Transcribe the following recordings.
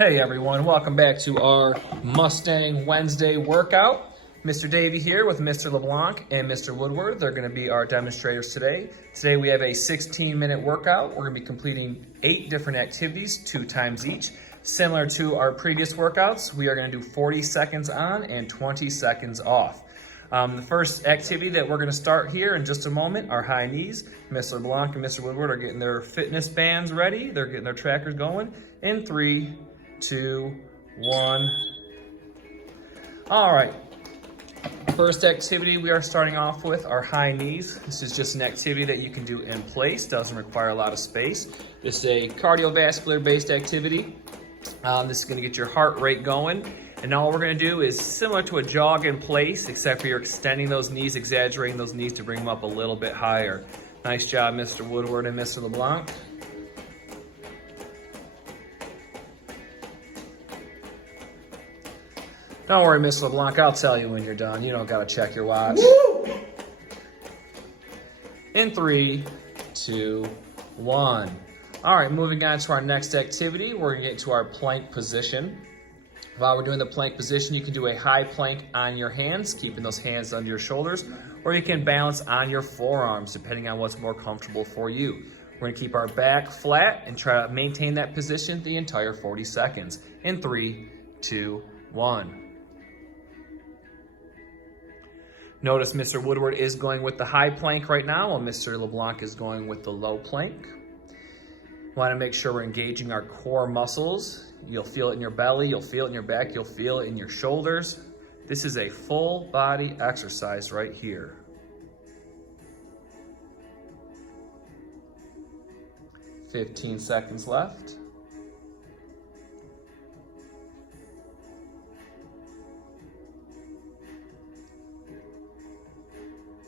Hey everyone, welcome back to our Mustang Wednesday workout. Mr. Davey here with Mr. LeBlanc and Mr. Woodward. They're gonna be our demonstrators today. Today we have a 16-minute workout. We're gonna be completing 8 different activities, 2 times each. Similar to our previous workouts, we are gonna do 40 seconds on and 20 seconds off. The first activity that we're gonna start here in just a moment are high knees. Mr. LeBlanc and Mr. Woodward are getting their fitness bands ready. They're getting their trackers going in 3, 2, 1. All right. First activity we are starting off with are high knees. This is just an activity that you can do in place. Doesn't require a lot of space. This is a cardiovascular based activity. This is going to get your heart rate going. And all we're going to do is similar to a jog in place, except for you're extending those knees, exaggerating those knees to bring them up a little bit higher. Nice job, Mr. Woodward and Mr. LeBlanc. Don't worry, Miss LeBlanc, I'll tell you when you're done. You don't gotta check your watch. Woo! In 3, 2, 1. All right, moving on to our next activity, we're gonna get to our plank position. While we're doing the plank position, you can do a high plank on your hands, keeping those hands under your shoulders, or you can balance on your forearms, depending on what's more comfortable for you. We're gonna keep our back flat and try to maintain that position the entire 40 seconds. In 3, 2, 1. Notice Mr. Woodward is going with the high plank right now, while Mr. LeBlanc is going with the low plank. Want to make sure we're engaging our core muscles. You'll feel it in your belly, you'll feel it in your back, you'll feel it in your shoulders. This is a full body exercise right here. "15 seconds left.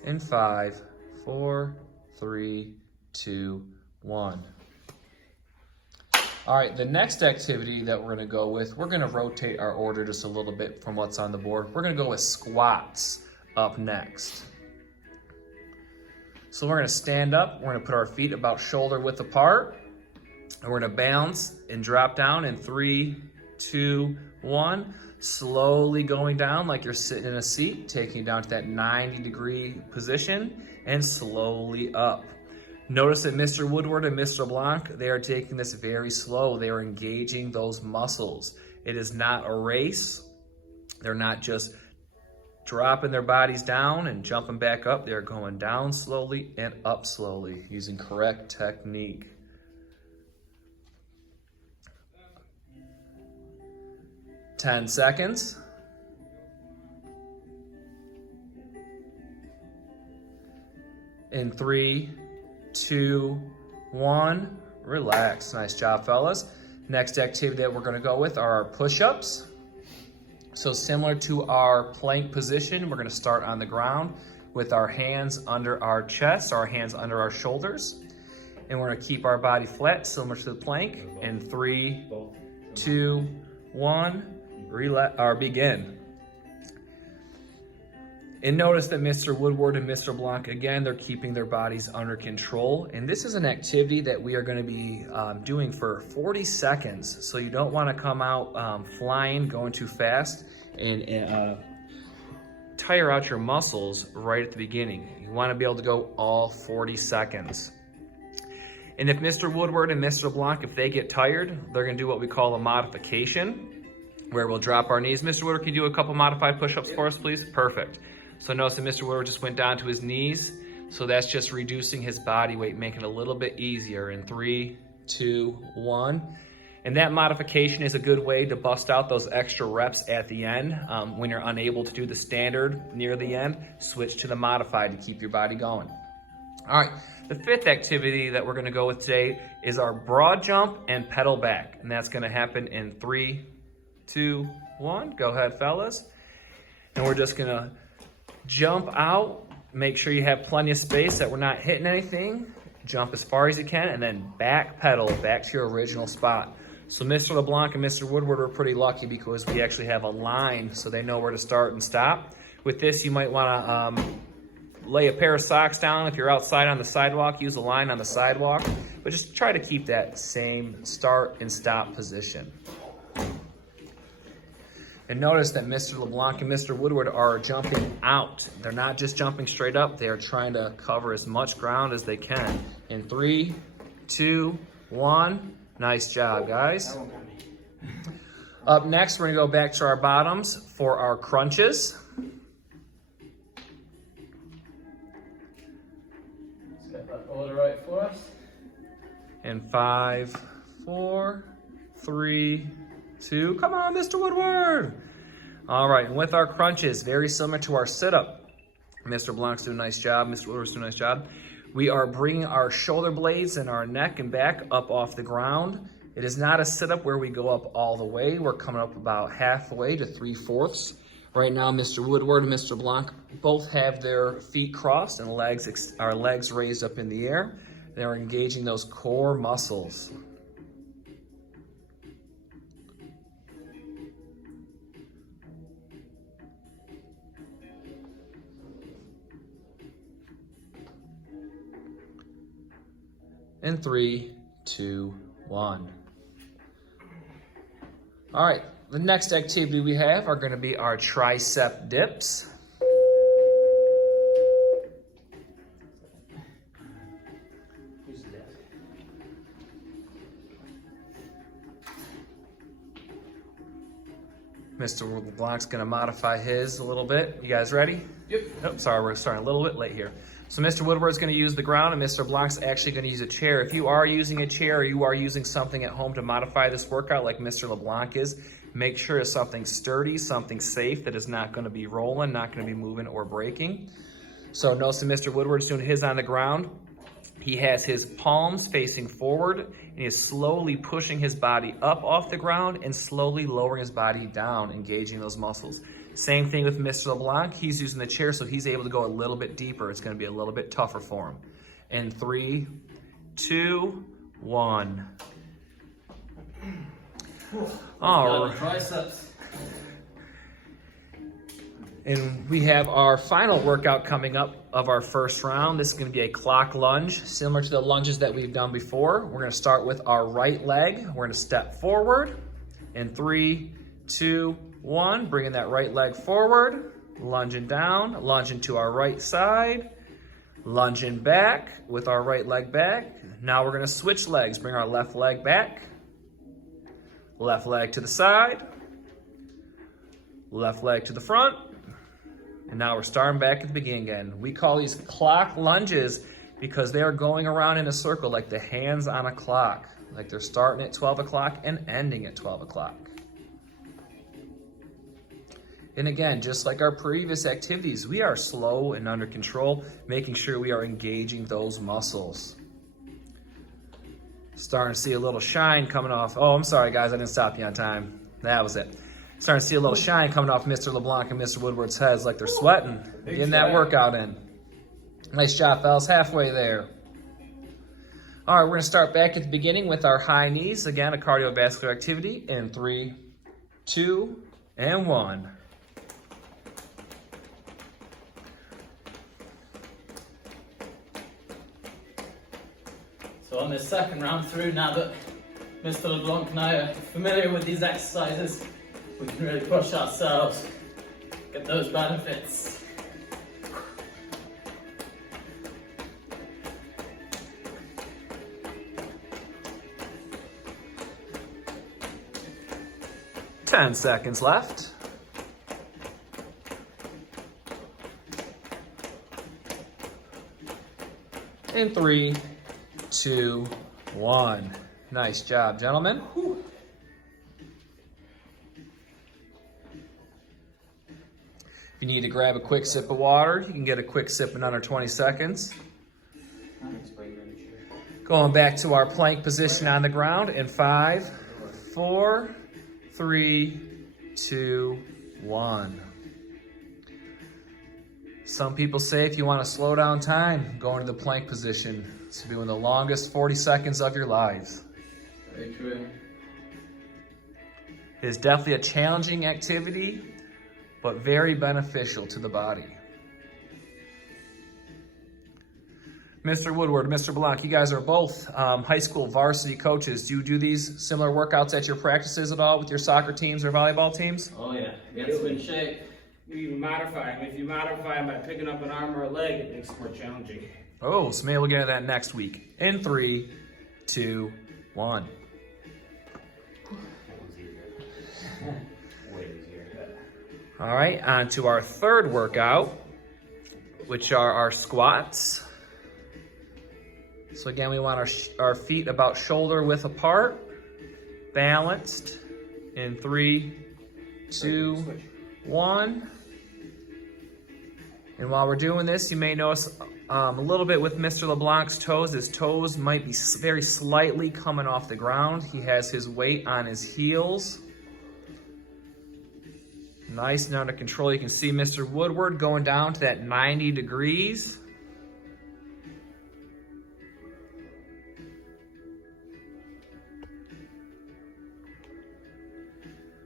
In 5, 4, 3, 2, 1. All right, the next activity that we're gonna go with, we're gonna rotate our order just a little bit from what's on the board. We're gonna go with squats up next. So we're gonna stand up, we're gonna put our feet about shoulder width apart, and we're gonna bounce and drop down in 3, 2, 1. Slowly going down like you're sitting in a seat, taking you down to that 90-degree position, and slowly up. Notice that Mr. Woodward and Mr. LeBlanc, they are taking this very slow. They are engaging those muscles. It is not a race. They're not just dropping their bodies down and jumping back up. They're going down slowly and up slowly using correct technique. "10 seconds. In 3, 2, 1. Relax. Nice job, fellas. Next activity that we're going to go with are our push-ups. So similar to our plank position, we're going to start on the ground with our hands under our chest, our hands under our shoulders. And we're going to keep our body flat, similar to the plank. In 3, 2, 1. Begin. And notice that Mr. Woodward and Mr. LeBlanc, again, they're keeping their bodies under control. And this is an activity that we are going to be doing for 40 seconds. So you don't want to come out flying, going too fast, and tire out your muscles right at the beginning. You want to be able to go all 40 seconds. And if Mr. Woodward and Mr. LeBlanc, if they get tired, they're going to do what we call a modification, where we'll drop our knees. Mr. Woodward, can you do a couple modified push-ups for us, please? Perfect. So notice that Mr. Woodward just went down to his knees. So that's just reducing his body weight, making it a little bit easier. In 3, 2, 1. And that modification is a good way to bust out those extra reps at the end. When you're unable to do the standard near the end, switch to the modified to keep your body going. All right, the 5th activity that we're gonna go with today is our broad jump and pedal back. And that's gonna happen in 3, 2, 1. Go ahead, fellas. And we're just gonna jump out. Make sure you have plenty of space, that we're not hitting anything. Jump as far as you can, and then back pedal back to your original spot. So Mr. LeBlanc and Mr. Woodward are pretty lucky because we actually have a line so they know where to start and stop. With this, you might wanna lay a pair of socks down. If you're outside on the sidewalk, use a line on the sidewalk. But just try to keep that same start and stop position. And notice that Mr. LeBlanc and Mr. Woodward are jumping out. They're not just jumping straight up. They are trying to cover as much ground as they can. In 3, 2, 1. Nice job, guys. Up next, we're gonna go back to our bottoms for our crunches. Get that order right for us. In 5, 4, 3, 2. Come on, Mr. Woodward. All right, and with our crunches, very similar to our sit-up. Mr. Blanc's doing a nice job. Mr. Woodward's doing a nice job. We are bringing our shoulder blades and our neck and back up off the ground. It is not a sit-up where we go up all the way. We're coming up about halfway to 3/4. Right now, Mr. Woodward and Mr. Blanc both have their feet crossed and our legs raised up in the air. They're engaging those core muscles. In 3, 2, 1. All right, the next activity we have are gonna be our tricep dips. Mr. LeBlanc's gonna modify his a little bit. You guys ready? Yep. Oh, sorry, we're starting a little bit late here. So Mr. Woodward's gonna use the ground and Mr. Blanc's actually gonna use a chair. If you are using a chair or you are using something at home to modify this workout like Mr. LeBlanc is, make sure it's something sturdy, something safe that is not gonna be rolling, not gonna be moving or breaking. So notice Mr. Woodward's doing his on the ground. He has his palms facing forward and he is slowly pushing his body up off the ground and slowly lowering his body down, engaging those muscles. Same thing with Mr. LeBlanc. He's using the chair so he's able to go a little bit deeper. It's gonna be a little bit tougher for him. In 3, 2, 1. All right. Triceps. And we have our final workout coming up of our first round. This is gonna be a clock lunge, similar to the lunges that we've done before. We're gonna start with our right leg. We're gonna step forward. In 3, 2, 1, bringing that right leg forward, lunging down, lunging to our right side, lunging back with our right leg back. Now we're gonna switch legs. Bring our left leg back, left leg to the side, left leg to the front, and now we're starting back at the beginning again. We call these clock lunges because they are going around in a circle like the hands on a clock, like they're starting at 12 o'clock and ending at 12 o'clock. And again, just like our previous activities, we are slow and under control, making sure we are engaging those muscles. Starting to see a little shine coming off. Oh, I'm sorry guys, I didn't stop you on time. That was it. Starting to see a little shine coming off Mr. LeBlanc and Mr. Woodward's heads like they're sweating, getting that workout in. Nice job, fellas, halfway there. All right, we're gonna start back at the beginning with our high knees. Again, a cardiovascular activity in 3, 2, and 1. So on this second round through, now that Mr. LeBlanc and I are familiar with these exercises, we can really push ourselves, get those benefits. Ten seconds left. In 3, 2, 1. Nice job, gentlemen. Whew. If you need to grab a quick sip of water, you can get a quick sip in under 20 seconds. Going back to our plank position on the ground in 5, 4, 3, 2, 1. Some people say if you want to slow down time, go into the plank position. This will be one of the longest 40 seconds of your lives. Very true. It is definitely a challenging activity, but very beneficial to the body. Mr. Woodward, Mr. Blanc, you guys are both high school varsity coaches. Do you do these similar workouts at your practices at all with your soccer teams or volleyball teams? Oh yeah, get them in shape. You even modify them. If you modify them by picking up an arm or a leg, it makes it more challenging. Oh, so maybe we'll get into that next week. In 3, 2, 1. All right, on to our third workout, which are our squats. So again, we want our feet about shoulder width apart, balanced. In 3, 2, 1. And while we're doing this, you may notice a little bit with Mr. LeBlanc's toes. His toes might be very slightly coming off the ground. He has his weight on his heels. Nice and under control. You can see Mr. Woodward going down to that 90 degrees.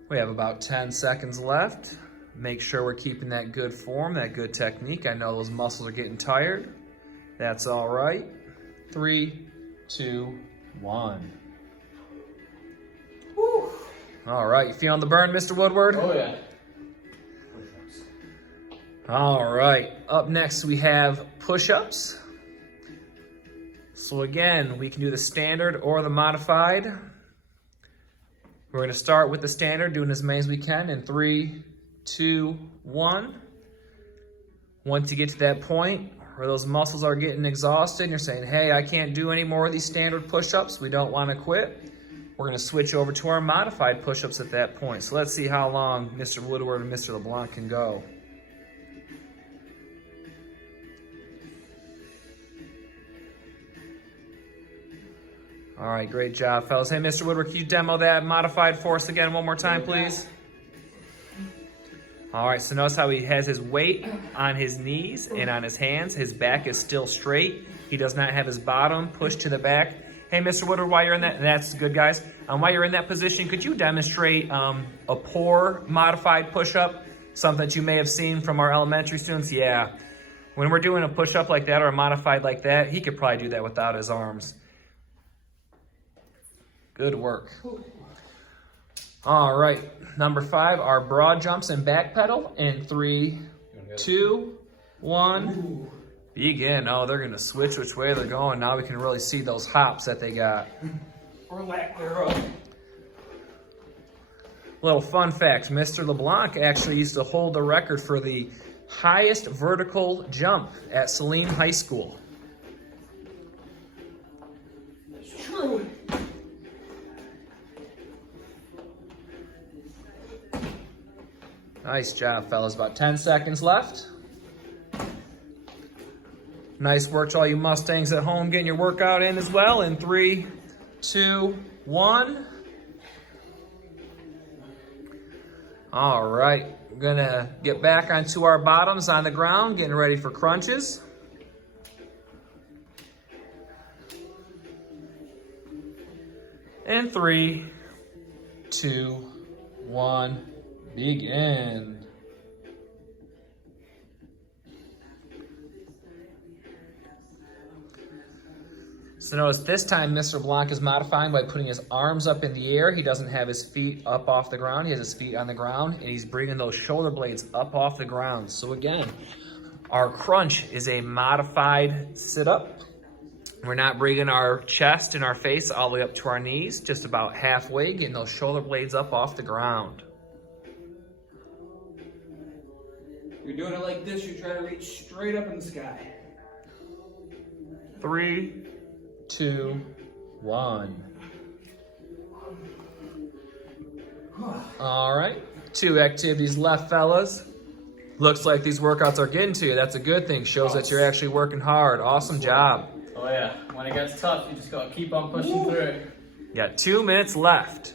We have about 10 seconds left. Make sure we're keeping that good form, that good technique. I know those muscles are getting tired. That's all right. 3, 2, 1. Woo. All right, you feeling the burn, Mr. Woodward? Oh yeah. All right, up next we have push-ups. So again, we can do the standard or the modified. We're gonna start with the standard, doing as many as we can in 3, 2, 1. Once you get to that point where those muscles are getting exhausted and you're saying, hey, I can't do any more of these standard push-ups, we don't wanna quit, we're gonna switch over to our modified push-ups at that point. So let's see how long Mr. Woodward and Mr. LeBlanc can go. All right, great job, fellas. Hey, Mr. Woodward, can you demo that modified for us again one more time, please? All right, so notice how he has his weight on his knees and on his hands. His back is still straight. He does not have his bottom pushed to the back. Hey, Mr. Woodward, while you're in that, that's good, guys. While you're in that position, could you demonstrate a poor modified push-up? Something that you may have seen from our elementary students? Yeah. When we're doing a push-up like that or a modified like that, he could probably do that without his arms. Good work. All right, number 5, our broad jumps and back pedal in 3, 2, 1. Begin. Oh, they're gonna switch which way they're going. Now we can really see those hops that they got. Or lack thereof. Little fun fact, Mr. LeBlanc actually used to hold the record for the highest vertical jump at Saline High School. It's true. Nice job, fellas. About 10 seconds left. Nice work to all you Mustangs at home getting your workout in as well. In 3, 2, 1. All right, we're gonna get back onto our bottoms on the ground, getting ready for crunches. In 3, 2, 1. Begin. So notice this time Mr. Blanc is modifying by putting his arms up in the air. He doesn't have his feet up off the ground. He has his feet on the ground, and he's bringing those shoulder blades up off the ground. So again, our crunch is a modified sit-up. We're not bringing our chest and our face all the way up to our knees, just about halfway, getting those shoulder blades up off the ground. You're doing it like this, you try to reach straight up in the sky. 3, 2, 1. All right, 2 activities left, fellas. Looks like these workouts are getting to you. That's a good thing. Shows that you're actually working hard. Awesome job. Oh yeah, when it gets tough, you just gotta keep on pushing through. Yeah, 2 minutes left.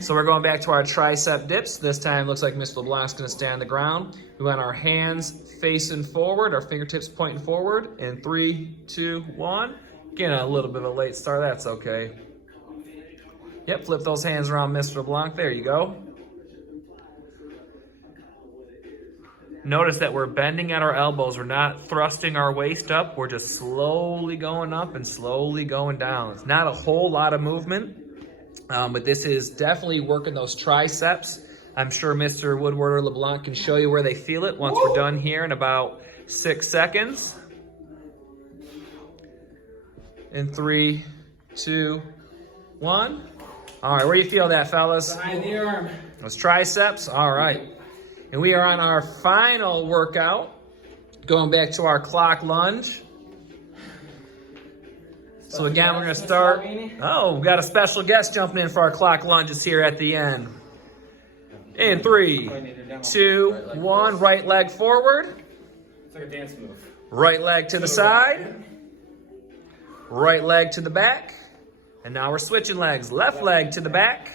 So we're going back to our tricep dips. This time looks like Mr. LeBlanc's gonna stay on the ground. We want our hands facing forward, our fingertips pointing forward. In 3, 2, 1. Getting a little bit of a late start, that's okay. Yep, flip those hands around Mr. LeBlanc. There you go. Notice that we're bending at our elbows. We're not thrusting our waist up. We're just slowly going up and slowly going down. It's not a whole lot of movement, but this is definitely working those triceps. I'm sure Mr. Woodward or LeBlanc can show you where they feel it once we're done here in about 6 seconds. In 3, 2, 1. All right, where do you feel that, fellas? Behind the arm. Those triceps, all right. And we are on our final workout, going back to our clock lunge. So again, we're gonna start. Oh, we got a special guest jumping in for our clock lunges here at the end. In 3, 2, 1, right leg forward. It's like a dance move. Right leg to the side. Right leg to the back. And now we're switching legs. Left leg to the back.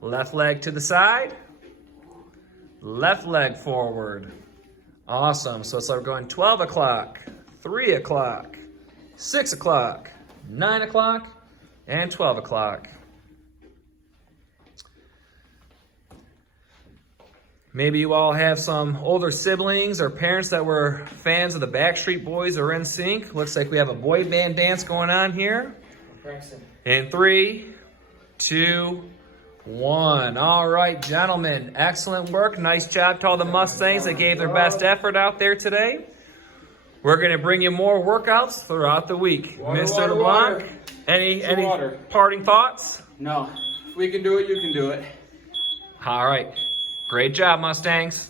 Left leg to the side. Left leg forward. Awesome. So it's like we're going 12 o'clock, 3 o'clock, 6 o'clock, 9 o'clock, and 12 o'clock. Maybe you all have some older siblings or parents that were fans of the Backstreet Boys or NSYNC. Looks like we have a boy band dance going on here. In 3, 2, 1. All right, gentlemen, excellent work. Nice job to all the Mustangs that gave their best effort out there today. We're going to bring you more workouts throughout the week. Mr. LeBlanc, any parting thoughts? No. If we can do it, you can do it. All right. Great job, Mustangs.